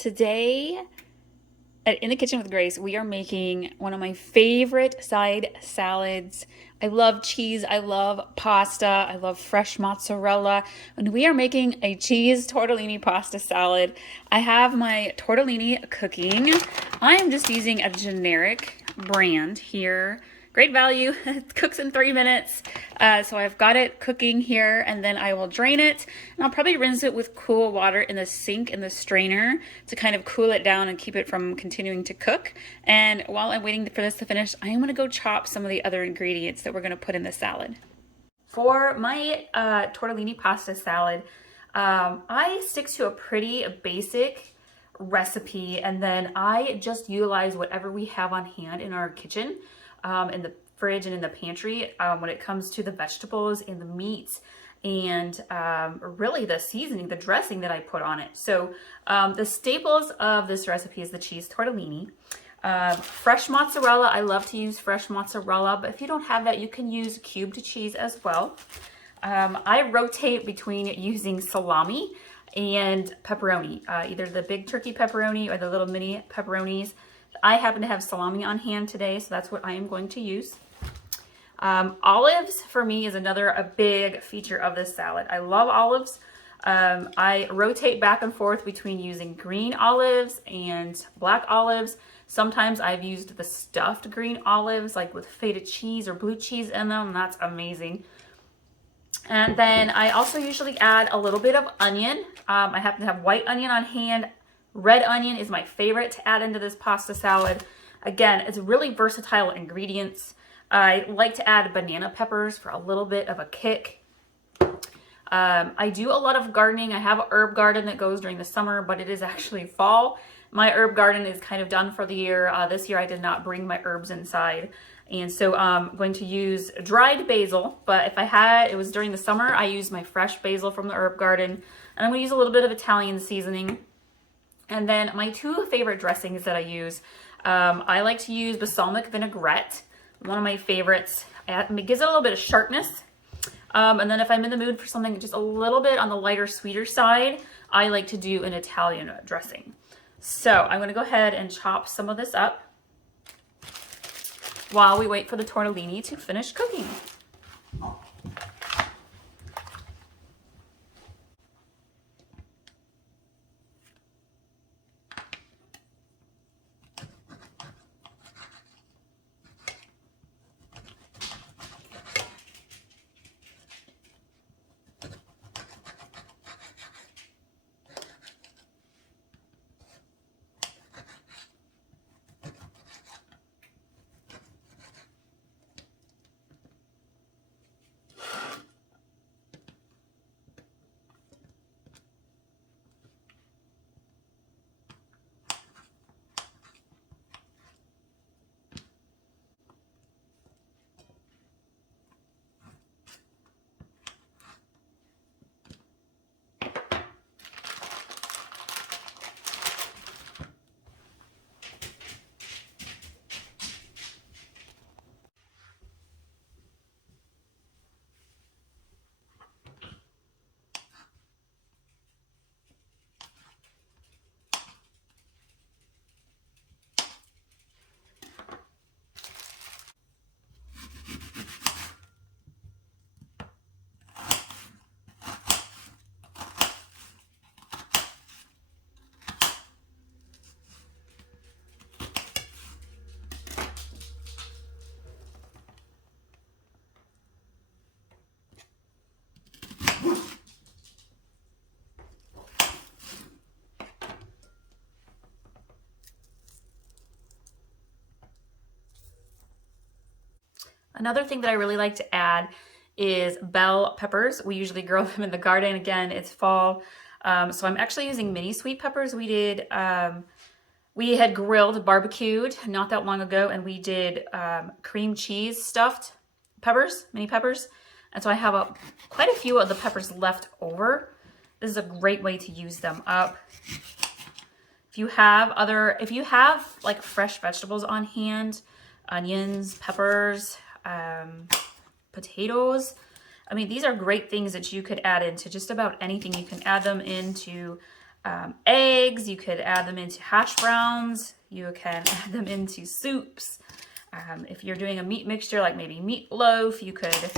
Today at In the Kitchen with Grace, we are making one of my favorite side salads. I love cheese, I love pasta, I love fresh mozzarella, and we are making a cheese tortellini pasta salad. I have my tortellini cooking. I am just using a generic brand here. Great value. It cooks in 3 minutes. So I've got it cooking here, and then I will drain it, and I'll probably rinse it with cool water in the sink in the strainer to kind of cool it down and keep it from continuing to cook. And while I'm waiting for this to finish, I am going to go chop some of the other ingredients that we're going to put in the salad. For my tortellini pasta salad, I stick to a pretty basic recipe, and then I just utilize whatever we have on hand in our kitchen. In the fridge and in the pantry when it comes to the vegetables and the meats and really the seasoning, the dressing that I put on it. So the staples of this recipe is the cheese tortellini. Fresh mozzarella, I love to use fresh mozzarella, but if you don't have that, you can use cubed cheese as well. I rotate between using salami and pepperoni, either the big turkey pepperoni or the little mini pepperonis. I happen to have salami on hand today, so that's what I am going to use. Olives for me is a big feature of this salad. I love olives. I rotate back and forth between using green olives and black olives. Sometimes I've used the stuffed green olives, like with feta cheese or blue cheese in them, and that's amazing. And then I also usually add a little bit of onion. I happen to have white onion on hand. Red onion is my favorite to add into this pasta salad. Again, it's really versatile ingredients. I like to add banana peppers for a little bit of a kick. I do a lot of gardening. I have an herb garden that goes during the summer, but it is actually fall. My herb garden is kind of done for the year. This year I did not bring my herbs inside. And so I'm going to use dried basil, but if it was during the summer, I use my fresh basil from the herb garden. And I'm going to use a little bit of Italian seasoning. And then my two favorite dressings that I use, I like to use balsamic vinaigrette, one of my favorites. It gives it a little bit of sharpness. And then if I'm in the mood for something just a little bit on the lighter, sweeter side, I like to do an Italian dressing. So I'm going to go ahead and chop some of this up while we wait for the tortellini to finish cooking. Another thing that I really like to add is bell peppers. We usually grow them in the garden. Again, it's fall. So I'm actually using mini sweet peppers. We had grilled, barbecued not that long ago, and we did cream cheese stuffed peppers, mini peppers. And so I have quite a few of the peppers left over. This is a great way to use them up. If you have like fresh vegetables on hand, onions, peppers, potatoes. I mean, these are great things that you could add into just about anything. You can add them into eggs. You could add them into hash browns. You can add them into soups. If you're doing a meat mixture, like maybe meatloaf, you could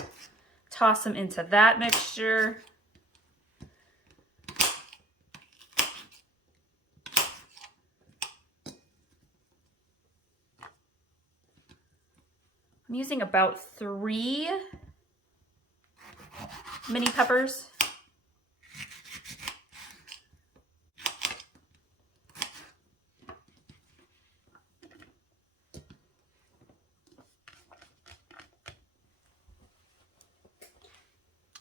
toss them into that mixture. I'm using about 3 mini peppers.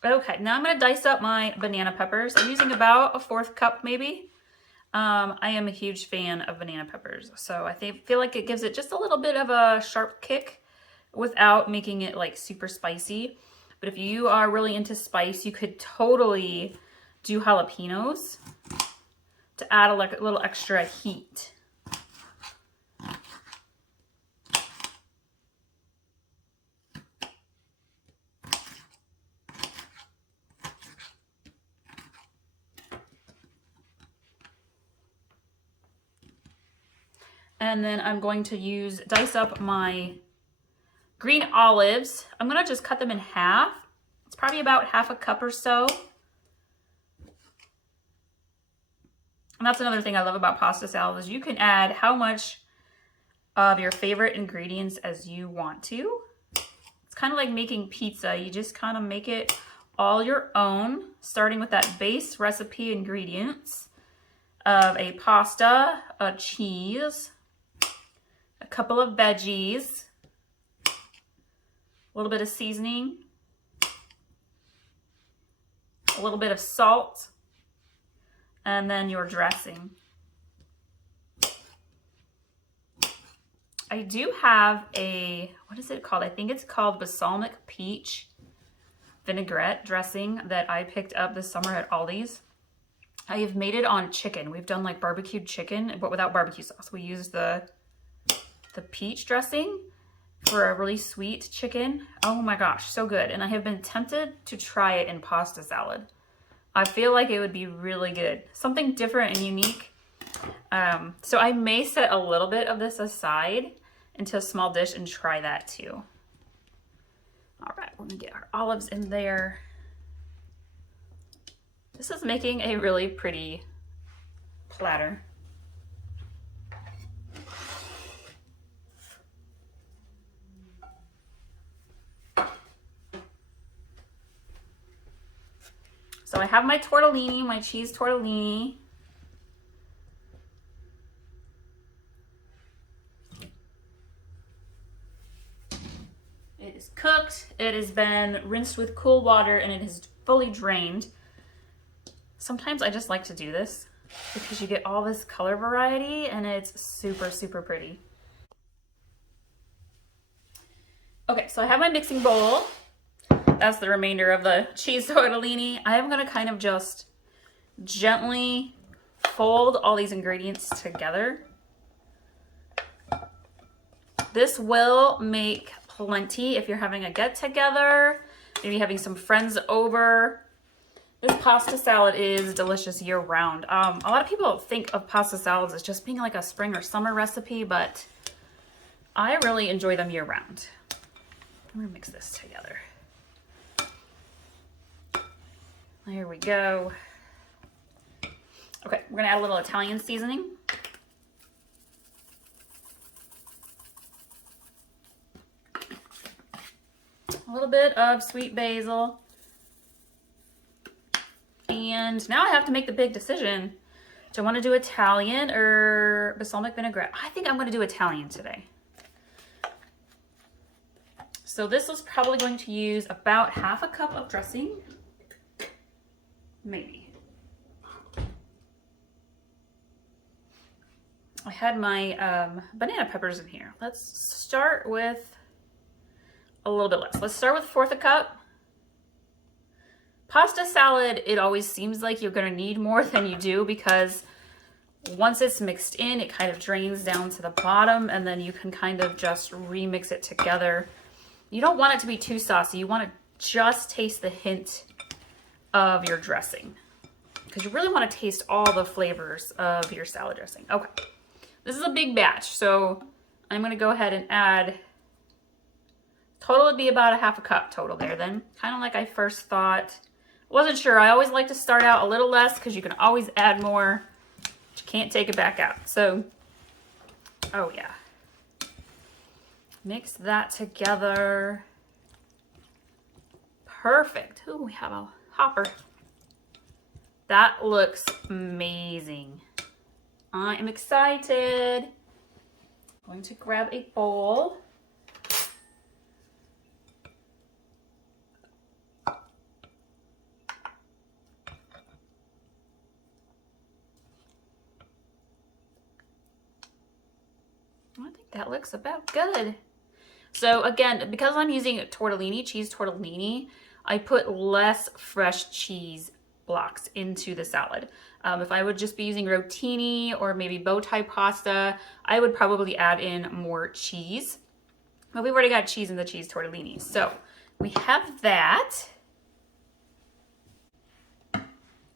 Okay, now I'm going to dice up my banana peppers. I'm using about a 1/4 cup maybe. I am a huge fan of banana peppers, so I feel like it gives it just a little bit of a sharp kick without making it like super spicy. But if you are really into spice, you could totally do jalapenos to add a little extra heat. And then I'm going to dice up my green olives. I'm gonna just cut them in half. It's probably about 1/2 cup or so. And that's another thing I love about pasta salad is you can add how much of your favorite ingredients as you want to. It's kind of like making pizza. You just kind of make it all your own, starting with that base recipe ingredients of a pasta, a cheese, a couple of veggies, a little bit of seasoning, a little bit of salt, and then your dressing. I do have what is it called? I think it's called Balsamic Peach Vinaigrette dressing that I picked up this summer at Aldi's. I have made it on chicken. We've done like barbecued chicken, but without barbecue sauce. We use the peach dressing for a really sweet chicken. Oh my gosh, so good. And I have been tempted to try it in pasta salad. I feel like it would be really good. Something different and unique. So I may set a little bit of this aside into a small dish and try that too. All right, we're gonna get our olives in there. This is making a really pretty platter. So I have my tortellini, my cheese tortellini. It is cooked, it has been rinsed with cool water, and it is fully drained. Sometimes I just like to do this because you get all this color variety and it's super, super pretty. Okay, so I have my mixing bowl. That's the remainder of the cheese tortellini. I am gonna kind of just gently fold all these ingredients together. This will make plenty if you're having a get together, maybe having some friends over. This pasta salad is delicious year round. A lot of people think of pasta salads as just being like a spring or summer recipe, but I really enjoy them year round. I'm gonna mix this together. There we go. Okay, we're gonna add a little Italian seasoning. A little bit of sweet basil. And now I have to make the big decision. Do I want to do Italian or balsamic vinaigrette? I think I'm going to do Italian today. So this was probably going to use about 1/2 cup of dressing. Maybe. I had my banana peppers in here. Let's start with a little bit less. Let's start with 1/4 cup. Pasta salad, it always seems like you're gonna need more than you do because once it's mixed in, it kind of drains down to the bottom and then you can kind of just remix it together. You don't want it to be too saucy. You want to just taste the hint of your dressing. because you really want to taste all the flavors of your salad dressing. Okay, this is a big batch, so I'm going to go ahead and add, total would be about a half a cup total there then, kind of like I first thought. Wasn't sure. I always like to start out a little less because you can always add more, but you can't take it back out. So, oh yeah. Mix that together. Perfect. Ooh, we have a hopper. That looks amazing. I am excited. I'm going to grab a bowl. I think that looks about good. So again, because I'm using tortellini, cheese tortellini, I put less fresh cheese blocks into the salad. If I would just be using rotini or maybe bow tie pasta, I would probably add in more cheese. But we've already got cheese in the cheese tortellini. So we have that.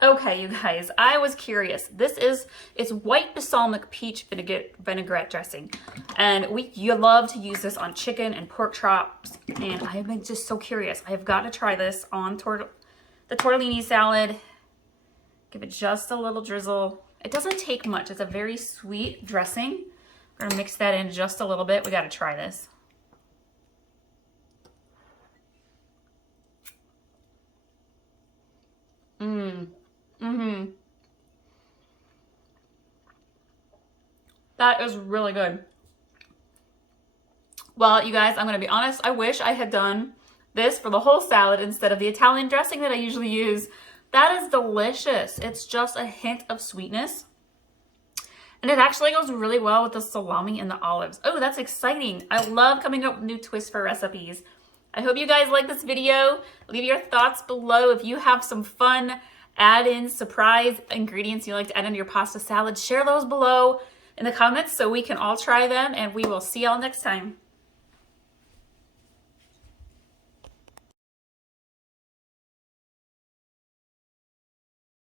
Okay, you guys, I was curious. It's white balsamic peach vinaigrette dressing. And you love to use this on chicken and pork chops. And I've been just so curious. I've got to try this on the tortellini salad. Give it just a little drizzle. It doesn't take much. It's a very sweet dressing. We're gonna mix that in just a little bit. We gotta try this. That is really good. Well, you guys, I'm gonna be honest. I wish I had done this for the whole salad instead of the Italian dressing that I usually use. That is delicious. It's just a hint of sweetness. And it actually goes really well with the salami and the olives. Oh, that's exciting. I love coming up with new twists for recipes. I hope you guys like this video. Leave your thoughts below. If you have some fun add-in surprise ingredients you like to add into your pasta salad, share those below in the comments so we can all try them, and we will see y'all next time.